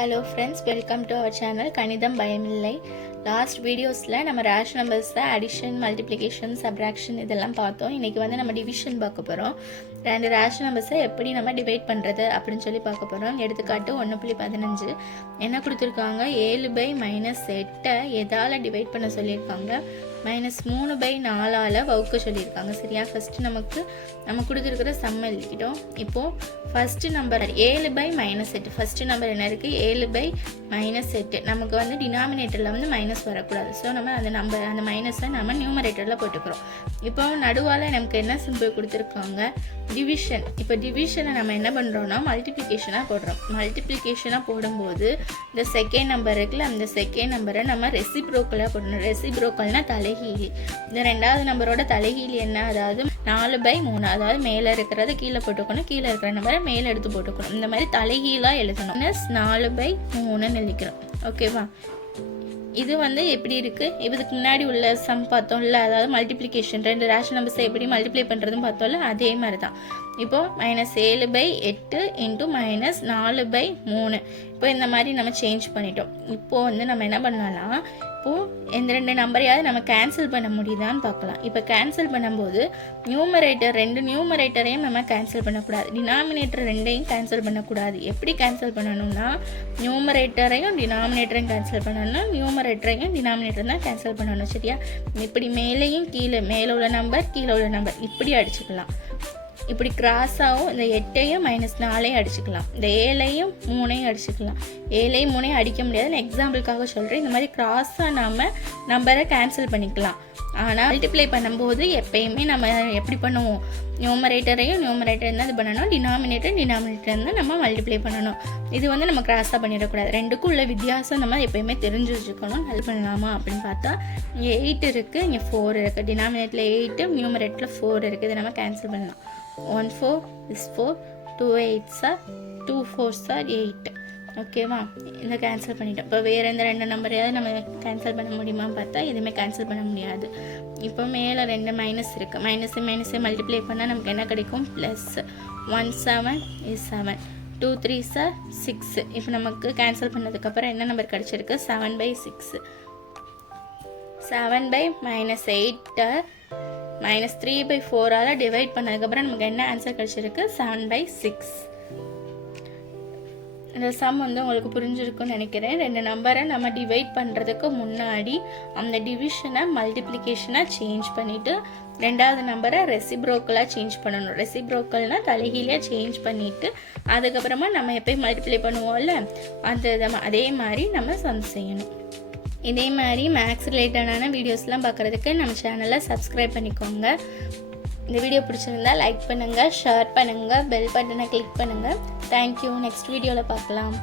Hello friends, welcome to our channel Kanidam Bayamillai. Last videosல நம்ம rational நம்பர்ஸ்ல addition, multiplication, subtraction இதெல்லாம் பார்த்தோம். இன்னைக்கு வந்து நம்ம டிவிஷன் பார்க்க போறோம். ரெண்டு ரேஷனல் நம்பர்ஸை எப்படி நம்ம டிவைட் பண்றது அப்படின்னு சொல்லி பார்க்க போறோம். எடுத்துக்காட்டு 1.15 என்ன கொடுத்திருக்காங்க? 7/-8 எதால டிவைட் பண்ண சொல்லியிருக்காங்க? -3/4 வகுக்க சொல்லியிருக்காங்க. சரியா? ஃபர்ஸ்ட் நம்ம கொடுத்துருக்கிற சம் எழுதிக்கிட்டோம். இப்போ ஃபர்ஸ்ட் நம்பர் 7/-8. ஃபர்ஸ்ட் நம்பர் என்ன இருக்கு? 7/-8. நமக்கு வந்து டினாமினேட்டர்ல வந்து மைனஸ் வரக்கூடாது. ஸோ நம்ம அந்த மைனஸை நம்ம நியூமரேட்டர்ல போட்டுக்கிறோம். இப்போ நடுவால நமக்கு என்ன சிம்பிள் கொடுத்துருக்காங்க? டிவிஷன். இப்போ டிவிஷனை நம்ம என்ன பண்ணுறோம்னா மல்டிப்ளிகேஷனாக போடுறோம். மல்டிப்ளிகேஷனாக போடும்போது இந்த செகண்ட் நம்பர் இருக்குல்ல, அந்த செகண்ட் நம்பரை நம்ம ரெசிப்ரோக்கலாக போடணும். ரெசிப்ரோக்கல்னா தலைகீழி. இந்த ரெண்டாவது நம்பரோட தலைகீழி என்ன? அதாவது 4/3. அதாவது மேலே இருக்கிறத கீழே போட்டுக்கணும், கீழே இருக்கிற நம்பரை மேலே எடுத்து போட்டுக்கணும். இந்த மாதிரி தலைகீழாக எழுதணும். -4/3 எழுதிக்கிறோம். ஓகேவா? இது வந்து எப்படி இருக்கு? இதுக்கு முன்னாடி உள்ள சம் பார்த்தோம்ல, அதாவது மல்டிப்ளிகேஷன், ரெண்டு ரேஷனல் நம்பர்ஸை எப்படி மல்டிப்ளை பண்ணுறதுன்னு பார்த்தோம்ல, அதே மாதிரி தான். இப்போ -7/8 × -4/3. இப்போ இந்த மாதிரி நம்ம சேஞ்ச் பண்ணிட்டோம். இப்போ வந்து நம்ம என்ன பண்ணலாம்? இப்போது இந்த ரெண்டு நம்பரையாவது நம்ம கேன்சல் பண்ண முடியுதான்னு பார்க்கலாம். இப்போ கேன்சல் பண்ணும்போது ரெண்டு நியூமரேட்டரையும் நம்ம கேன்சல் பண்ணக்கூடாது, டினாமினேட்டர் ரெண்டையும் கேன்சல் பண்ணக்கூடாது. எப்படி கேன்சல் பண்ணணும்னா நியூமரேட்டரையும் டினாமினேட்டரையும் கேன்சல் பண்ணணும், நியூமரேட்டரையும் டினாமினேட்டர் தான் கேன்சல் பண்ணணும். சரியா? இப்படி மேலேயும் கீழே, மேலே உள்ள நம்பர் கீழே உள்ள நம்பர் இப்படி அடிச்சுக்கலாம். இப்படி கிராஸாகவும் இந்த 8ஐயும் -4ஐயும் அடிச்சுக்கலாம். இந்த 7ஐயும் 3ஐயும் அடிச்சுக்கலாம். 7ஐயும் 3ஐயும் அடிக்க முடியாது, நான் எக்ஸாம்பிளுக்காக சொல்கிறேன். இந்த மாதிரி கிராஸாக நம்ம நம்பரை கேன்சல் பண்ணிக்கலாம். ஆனால் மல்டிப்ளை பண்ணும்போது எப்பயுமே நம்ம எப்படி பண்ணுவோம்? நியூமரேட்டர் தான் இது பண்ணணும், டினாமினேட்டர் தான் நம்ம மல்டிப்ளை பண்ணணும். இது வந்து நம்ம கிராஸாக பண்ணிடக்கூடாது. ரெண்டுக்கும் உள்ள வித்தியாசம் நம்ம எப்பயுமே தெரிஞ்சு வச்சுக்கணும். ஹெல்ப் பண்ணலாமா அப்படின்னு பார்த்தா 8 இருக்குது, இங்கே 4 இருக்குது. டினாமினேட்டரில் 8, நியூமரேட்டரில் 4 இருக்குது. இதை நம்ம கேன்சல் பண்ணலாம். 1 4 is 4, 2 8s are 2 4s are 8. ஓகேவா? இதை கேன்சல் பண்ணிட்டோம். இப்போ வேறு எந்த ரெண்டு நம்பரையாவது நம்ம கேன்சல் பண்ண முடியுமான்னு பார்த்தா எதுவுமே கேன்சல் பண்ண முடியாது. இப்போ மேலே ரெண்டு மைனஸ் இருக்குது. மைனஸை மல்டிப்ளை பண்ணால் நமக்கு என்ன கிடைக்கும்? Plus 1 7 is 7, 2 3s are 6. இப்போ நமக்கு கேன்சல் பண்ணதுக்கப்புறம் என்ன நம்பர் கிடச்சிருக்கு? 7/6. 7/-8 -3/4 டிவைட் பண்ணதுக்கப்புறம் நமக்கு என்ன ஆன்சர் கிடச்சிருக்கு? 7/6. இந்த சம் வந்து உங்களுக்கு புரிஞ்சிருக்குன்னு நினைக்கிறேன். ரெண்டு நம்பரை நம்ம டிவைட் பண்ணுறதுக்கு முன்னாடி அந்த டிவிஷனை மல்டிப்ளிகேஷனாக சேஞ்ச் பண்ணிவிட்டு ரெண்டாவது நம்பரை ரெசிப்ரோக்கலாக சேஞ்ச் பண்ணணும். ரெசிப்ரோக்கல்னால் தலைகீழியாக சேஞ்ச் பண்ணிவிட்டு அதுக்கப்புறமா நம்ம எப்போயும் மல்டிப்ளை பண்ணுவோம்ல, அதே மாதிரி நம்ம சம் செய்யணும். இதே மாதிரி மேக்ஸ் ரிலேட்டடான வீடியோஸ்லாம் பார்க்குறதுக்கு நம்ம சேனலை சப்ஸ்கிரைப் பண்ணிக்கோங்க. இந்த வீடியோ பிடிச்சிருந்தா லைக் பண்ணுங்கள், ஷேர் பண்ணுங்கள், பெல் பட்டனை கிளிக் பண்ணுங்கள். தேங்க்யூ. நெக்ஸ்ட் வீடியோவில் பார்க்கலாம்.